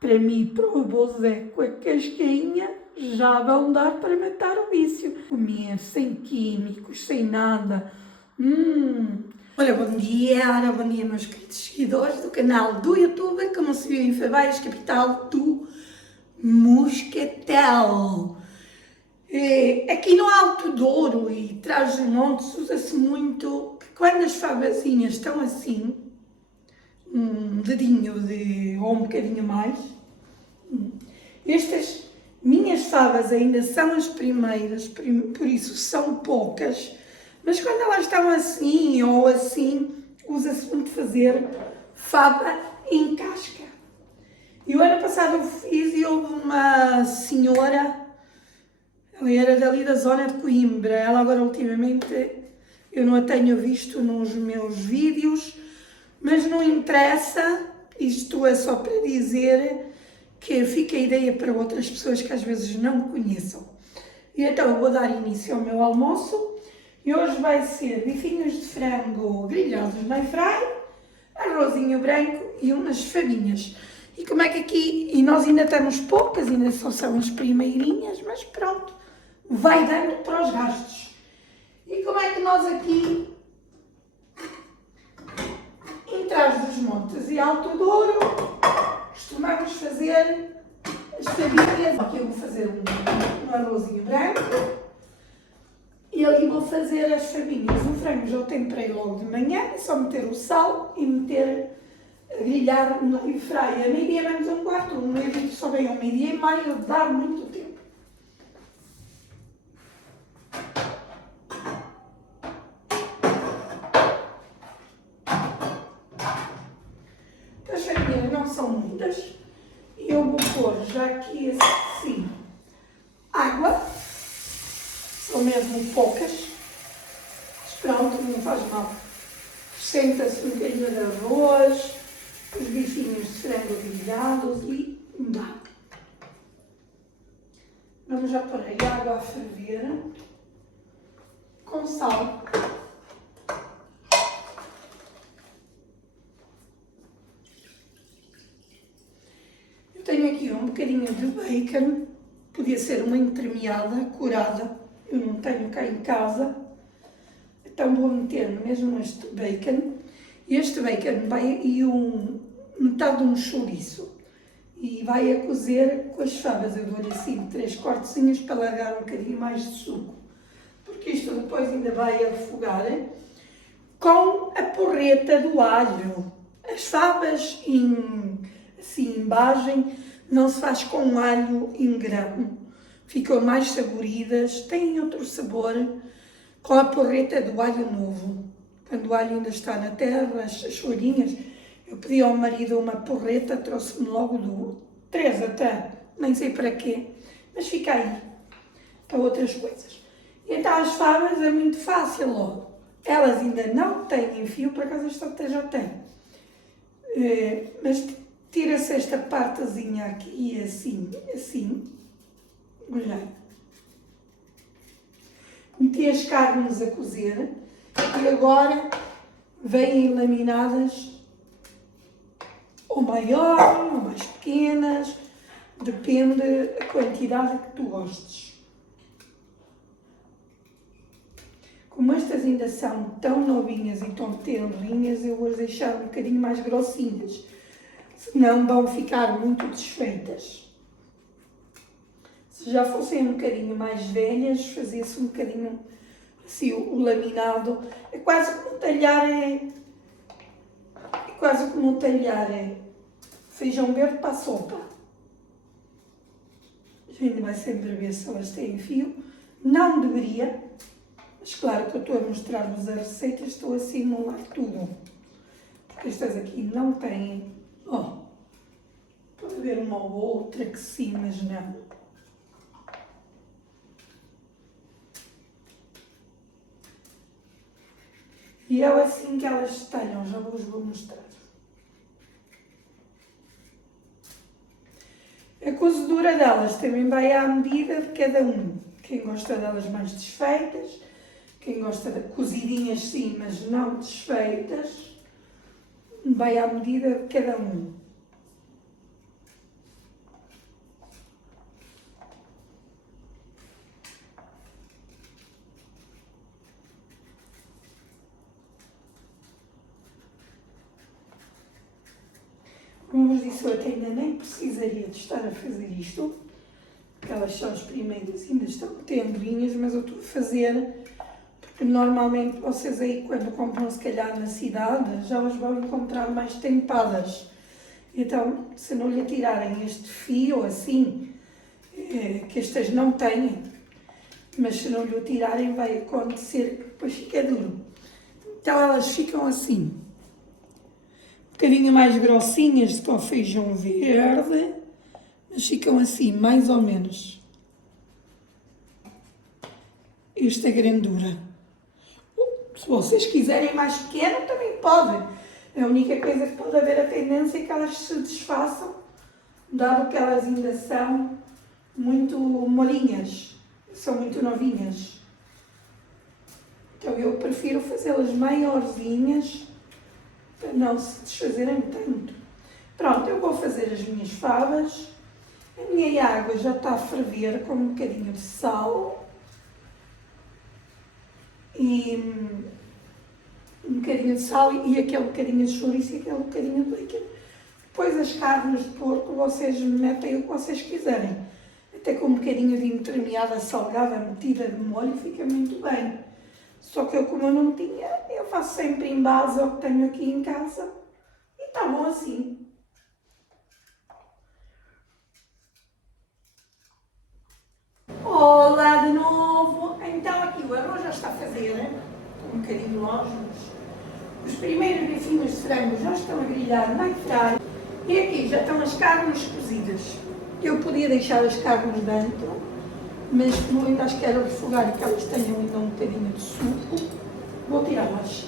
Para mim e para o avô Zé, com a cascainha, já vão dar para matar o vício. Comer sem químicos, sem nada. Olha, bom dia, meus queridos seguidores do canal do YouTube, como se viu em Favaias, capital do Moscatel. Aqui no Alto Douro e Trás-os-Montes usa-se muito que quando as favazinhas estão assim, um dedinho ou um bocadinho mais, estas minhas favas ainda são as primeiras, por isso são poucas, mas quando elas estão assim ou assim, usa-se muito fazer fava em casca. E o ano passado eu fiz e houve uma senhora, ela era dali da zona de Coimbra, ela agora ultimamente eu não a tenho visto nos meus vídeos, mas não interessa, isto é só para dizer que fica a ideia para outras pessoas que às vezes não conheçam. E então eu vou dar início ao meu almoço e hoje vai ser bifinhos de frango grelhados na airfryer, arrozinho branco e umas favinhas. E como é que aqui, e nós ainda temos poucas, ainda só são as primeirinhas, mas pronto, vai dando para os gastos. E como é que nós aqui, em Trás-os-Montes e Alto Douro, costumamos fazer as favinhas? Aqui eu vou fazer um arrozinho branco e ali vou fazer as favinhas. O frango já o temperei logo de manhã, é só meter o sal e meter a grelhar na airfryer. Meio-dia menos um quarto, meio-dia só bem ao meio-dia e meio, dá muito tempo. As farinhas não são muitas e eu vou pôr já aqui assim água, são mesmo poucas, mas pronto, não faz mal. Senta-se um bocadinho de arroz, os bifinhos de frango grelhados e dá. Vamos já pôr a água a ferver com sal. Eu tenho aqui um bocadinho de bacon, podia ser uma entremeada curada, eu não tenho cá em casa, então vou meter mesmo este bacon. Este bacon vai metade de um chouriço e vai a cozer com as favas. Eu dou-lhe assim 3 cortezinhos para largar um bocadinho mais de suco, porque isto depois ainda vai afogar com a porreta do alho. As favas assim em bagem não se faz com alho em grão, ficam mais saboridas, têm outro sabor com a porreta do alho novo. Quando o alho ainda está na terra, as folhinhas, eu pedi ao marido uma porreta, trouxe-me logo 3 até, nem sei para quê, mas fica aí, para outras coisas. E então as favas é muito fácil logo. Elas ainda não têm fio, por acaso esta até já tem. Mas tira-se esta partezinha aqui, assim, olha. Meti as carnes a cozer e agora vêm laminadas ou maior ou mais pequenas, depende da quantidade que tu gostes. Como estas ainda são tão novinhas e tão tenrinhas, eu vou as deixar um bocadinho mais grossinhas, senão vão ficar muito desfeitas. Se já fossem um bocadinho mais velhas, fazia-se um bocadinho assim o laminado. É quase como talhar feijão verde para a sopa. A gente vai sempre ver se elas têm fio. Não deveria, mas claro que eu estou a mostrar-vos a receita, estou a simular tudo. Porque estas aqui não têm. Pode haver uma ou outra que sim, mas não. E é assim que elas talham, já vos vou mostrar. A cozedura delas também vai à medida de cada um. Quem gosta delas mais desfeitas, quem gosta de cozidinhas sim, mas não desfeitas, vai à medida de cada um. Como vos disse, eu até ainda nem precisaria de estar a fazer isto, porque elas são as primeiras, ainda estão tendrinhas, mas eu estou a fazer, porque normalmente vocês aí quando compram se calhar na cidade, já as vão encontrar mais tempadas. Então, se não lhe atirarem este fio assim, que estas não têm, mas se não lhe tirarem vai acontecer que depois fica duro. Então elas ficam assim. Um bocadinho mais grossinhas do que o feijão verde, mas ficam assim, mais ou menos. Esta grandura. Se vocês quiserem mais pequeno, também pode. A única coisa que pode haver a tendência é que elas se desfaçam, dado que elas ainda são muito molinhas, são muito novinhas. Então eu prefiro fazê-las maiorzinhas, para não se desfazerem tanto. Pronto, eu vou fazer as minhas favas. A minha água já está a ferver com um bocadinho de sal e um bocadinho de sal e aquele bocadinho de chouriço e aquele bocadinho de bacon. Depois as carnes de porco vocês metem o que vocês quiserem. Até com um bocadinho de entremeada salgada metida de molho fica muito bem. Só que eu, como eu não tinha, eu faço sempre em base ao que tenho aqui em casa. E está bom assim. Olá de novo! Então aqui o arroz já está a fazer, né? Estou um bocadinho longe, mas os primeiros bifinhos de frango já estão a grelhar na airfryer. E aqui já estão as carnes cozidas. Eu podia deixar as carnes dentro, mas como ainda as quero refogar e que elas tenham ainda um bocadinho de suco, vou tirá-las.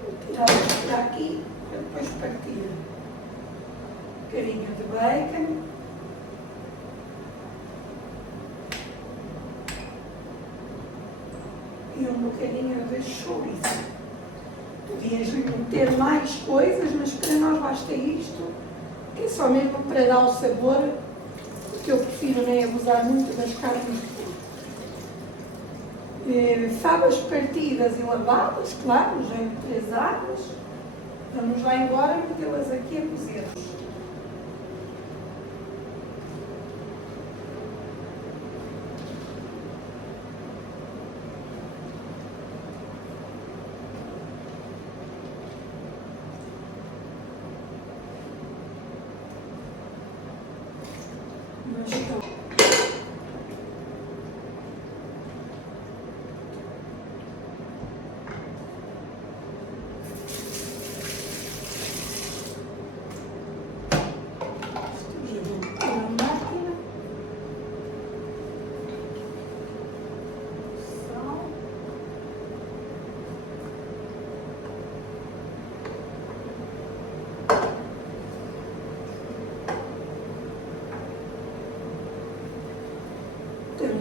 Vou tirá-las para aqui, para depois partir um bocadinho de bacon. E um bocadinho de chouriço. Podias meter mais coisas, mas para nós basta isto, que é só mesmo para dar o sabor, porque eu prefiro nem abusar muito das carnes de porco. Favas partidas e lavadas, claro, já em 3 águas. Vamos lá embora e metê-las aqui a cozer.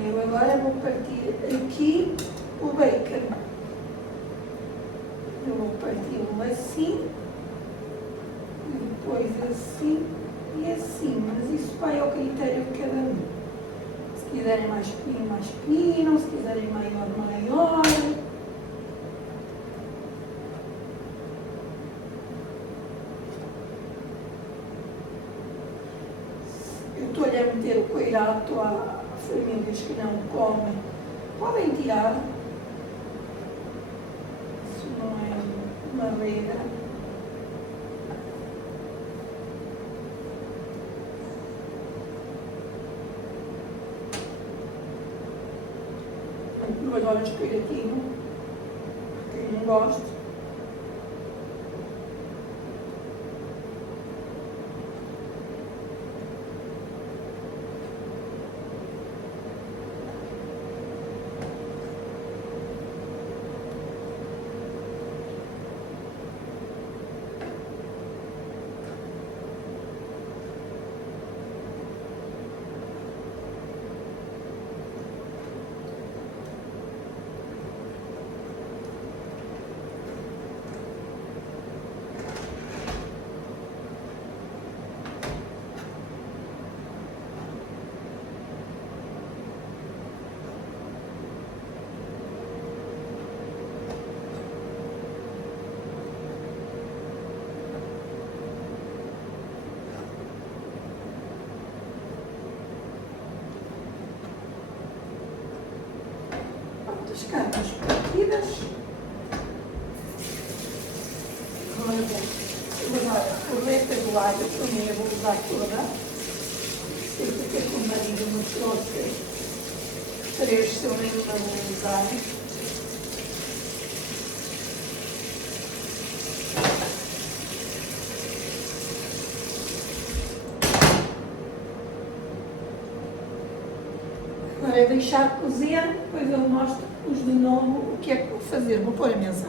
Eu agora vou partir aqui o bacon. Eu vou parti-lo assim, depois assim e assim, mas isso vai ao critério de cada um. Se quiserem mais pequeno, se quiserem maior. Eu estou-lhe a meter o coirato a famílias que não comem, podem tirar. Isso não é uma regra. Agora os coiratinhos, quem não gosta. as carnes partidas. Agora vou usar a reta do alho, também eu vou usar toda. Sei porque é que o marido me trouxe 3, se eu nem não vou usar. Agora é deixar cozer, depois eu mostro-vos de novo o que é que vou fazer. Vou pôr a mesa.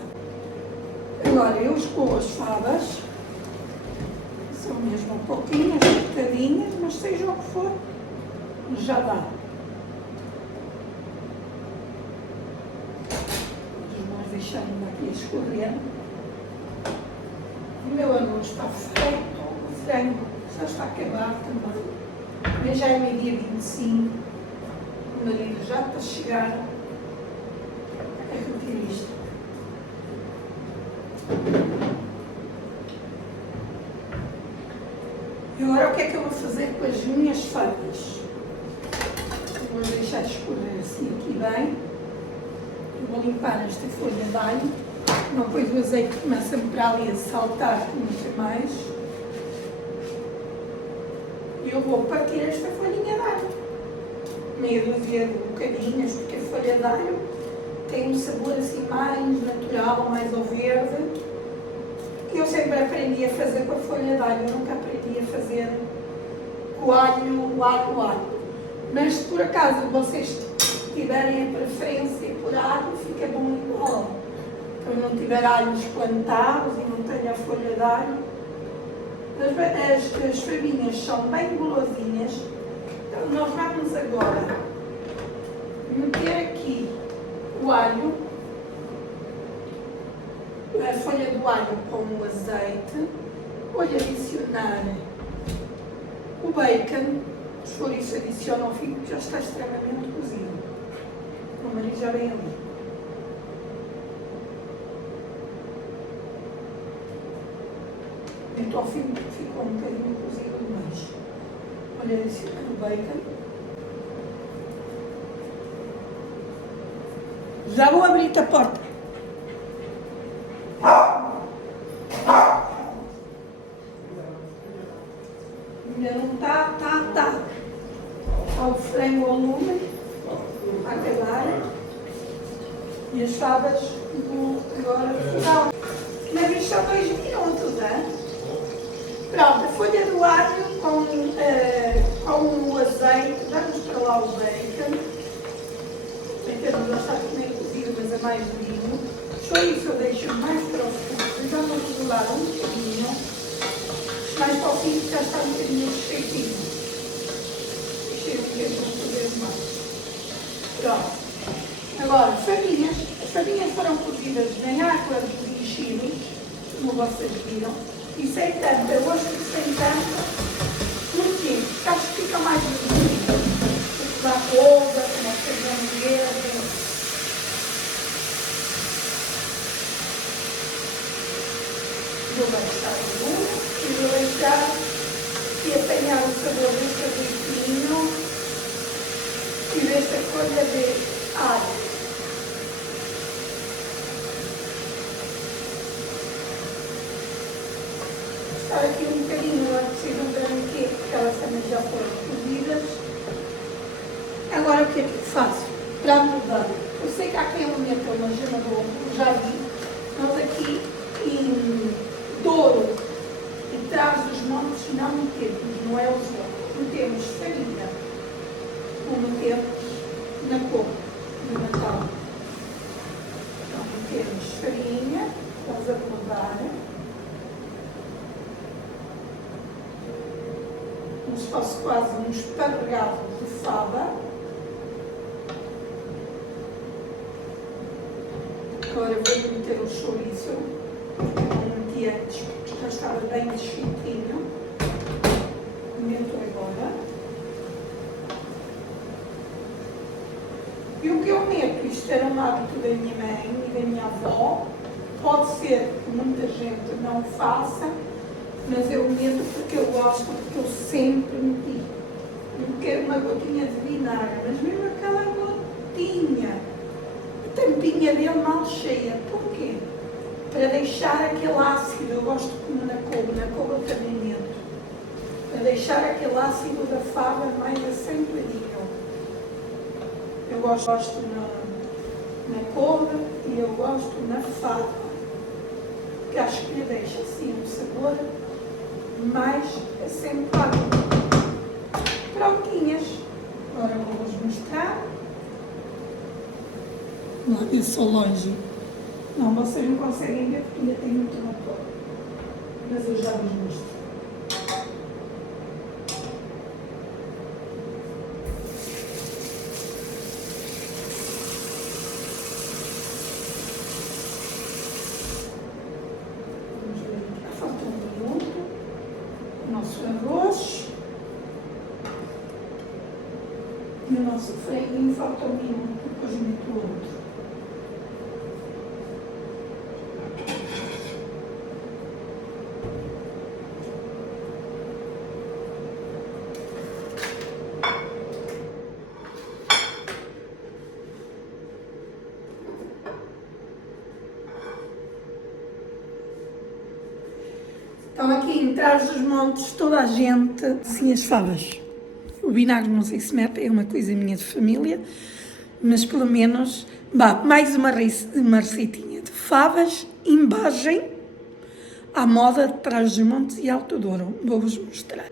Agora eu escolho as favas, são mesmo pouquinhas, bocadinhas, mas seja o que for, já dá. Vamos deixando aqui escorrer. O meu arroz está feito, o frango já está a acabar também. Mas já é meio-dia 25, o marido já está a chegar. É repetir isto. E agora o que é que eu vou fazer com as minhas favas? Vou deixar escorrer assim aqui bem. Eu vou limpar esta folha de alho. Depois o azeite começa para ali a saltar muito mais. E eu vou partir esta folhinha de alho. Meia dúzia de bocadinhas, porque a folha de alho tem um sabor assim mais natural, mais ao verde. E eu sempre aprendi a fazer com a folha de alho, eu nunca aprendi a fazer com o alho. Mas se por acaso vocês tiverem a preferência por alho, fica bom igual. Então não tiver alhos plantados e não tenha a folha de alho. As favinhas são bem golosinhas. Então nós vamos agora meter aqui o alho, a folha do alho com o azeite. Vou adicionar o bacon. Se for isso, adiciona ao fim, porque já está extremamente cozido. O marido já vem ali. Então ao fim ficou um bocadinho cozido demais. Olha, adicionar o bacon. Já vou abrir-te a porta. Ainda não está. Está o frango ao lume, a acabar. E as favas vou agora fritar. Mas isto são 2 minutos, né? Pronto, a folha do alho com o azeite. Vamos para lá o bacon. O bacon já está meio cozido, mas é mais durinho. Só isso eu deixo mais para o fundo. Vamos regular um bocadinho. Mais para o fim já está um bocadinho recheitinho. Deixei um bocadinho fazer mais. Pronto. Agora, farinhas. As farinhas foram cozidas em água de enchidos, como vocês viram. E sem tampa. Eu gosto de sem tampa. Porquê? Porque acho que fica mais bonito. Porque dá polva, como vocês vão ver. Vou baixar o lume e vou deixar e apanhar o sabor deste azeitinho e desta folha de alho. Estar aqui um bocadinho, agora precisam ver um quê, porque elas também já foram cozidas. Agora o que é que eu faço? Para mudar. Eu sei que há quem o meta, mas eu não vou, já vi. Nós aqui em Douro e Trás-os-Montes não metemos, não é usual. Metemos farinha, ou metemos na cor de Natal. Então metemos farinha, vamos acomodar, como se fosse quase um esparregado de fava. Agora vou meter o chouriço. Antes, porque já estava bem desfitinho. Meto agora. E o que eu meto, isto era um hábito da minha mãe e da minha avó, pode ser que muita gente não faça, mas eu meto porque eu gosto, porque eu sempre meti. Não quero uma gotinha de vinagre, mas mesmo aquela gotinha. tampinha dele mal cheia. Porquê? Para deixar aquele ácido, eu gosto de comer na couve eu também dentro. Para deixar aquele ácido da fava mais acentuadinho. Eu gosto na couve e eu gosto na fava, que acho que lhe deixa assim um sabor mais acentuado. Prontinhas. Agora vou-vos mostrar. Lá eu sou longe. Não, vocês não conseguem ver porque ainda tem muito motor. Mas eu já vos mostro. Vamos ver aqui. Falta um minuto. O nosso arroz. E o nosso franguinho falta um minuto. Depois meto o outro. Estão aqui em trás dos montes toda a gente, assim, as favas. O vinagre não sei se mete, é uma coisa minha de família, mas pelo menos, mais uma receitinha de favas, embagem, à moda de Trás dos Montes e Alto Douro. Vou-vos mostrar.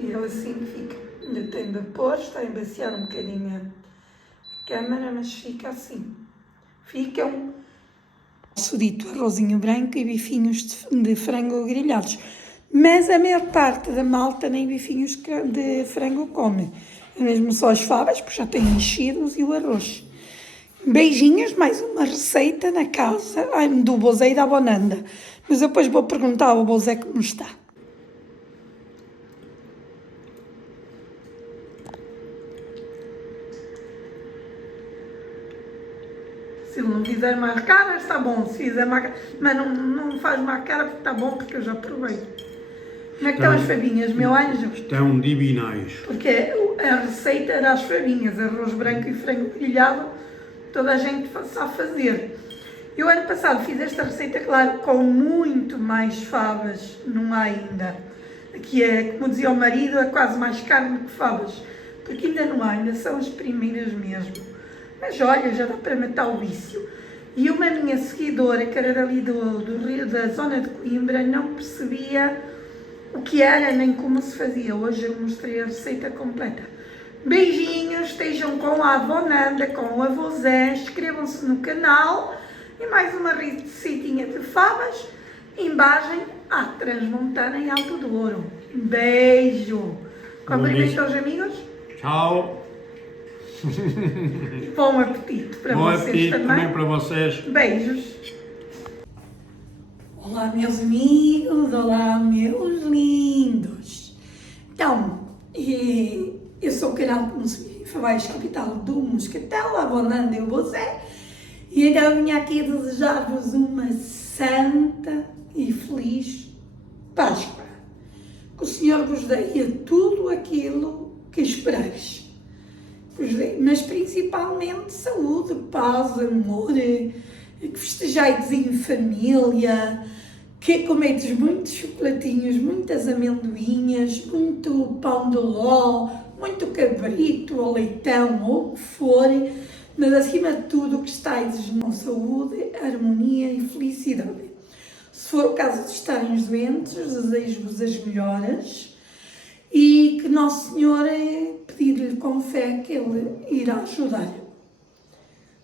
E ele assim fica. Ainda tem vapor, está a embaciar um bocadinho a câmara, mas fica assim. Ficam o dito arrozinho branco e bifinhos de frango grelhados. Mas a maior parte da malta nem bifinhos de frango come. É mesmo só as favas, porque já têm enchidos e o arroz. Beijinhos, mais uma receita na casa do Bozé e da Bonanda. Mas eu depois vou perguntar ao Bozé como está. Se ele não fizer mais cara, está bom. Se fizer mais cara, mas não faz mais cara porque está bom, porque eu já provei. Como é que estão as favinhas, meu anjo? Estão divinais. Porque a receita era as favinhas, arroz branco e frango grelhado, toda a gente sabe fazer. Eu ano passado fiz esta receita, claro, com muito mais favas, não há ainda. Aqui é, como dizia o marido, é quase mais carne que favas, porque ainda não há, ainda são as primeiras mesmo. Mas olha, já dá para matar o vício. E uma minha seguidora, que era dali do Rio, da zona de Coimbra, não percebia o que era nem como se fazia. Hoje eu mostrei a receita completa. Beijinhos, estejam com a Bonanda, com o avô Zé, inscrevam-se no canal. E mais uma receitinha de favas, embagem à Transmontana e Alto Douro. Beijo! Cumprimento aos amigos. Tchau! Bom apetite para Bom vocês apetite também. para vocês. Beijos. Olá, meus amigos. Olá, meus lindos. Então, eu sou o canal de Conselho Favais, capital do Moscatel, a Bonanda e o Bozé. E então eu vim aqui desejar-vos uma santa e feliz Páscoa. Que o Senhor vos dê tudo aquilo que esperais. Mas principalmente saúde, paz, amor, que festejaites em família, que cometes muitos chocolatinhos, muitas amendoinhas, muito pão de ló, muito cabrito ou leitão ou o que for, mas acima de tudo que estáis com saúde, harmonia e felicidade. Se for o caso de estarem doentes, desejo-vos as melhoras e que Nosso Senhor pedir-lhe com fé que Ele irá ajudar.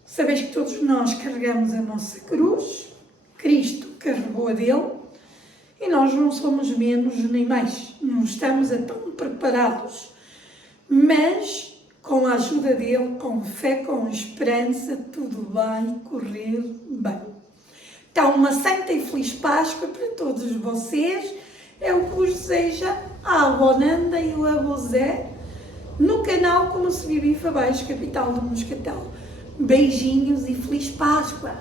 Sabeis que todos nós carregamos a nossa cruz, Cristo carregou a dele e nós não somos menos nem mais, não estamos tão preparados, mas com a ajuda dele, com fé, com esperança, tudo vai correr bem. Então, uma santa e feliz Páscoa para todos vocês. É o que vos deseja a Bonanda e o avô Zé no canal Como se Vive em Favais, capital do Moscatel. Beijinhos e feliz Páscoa!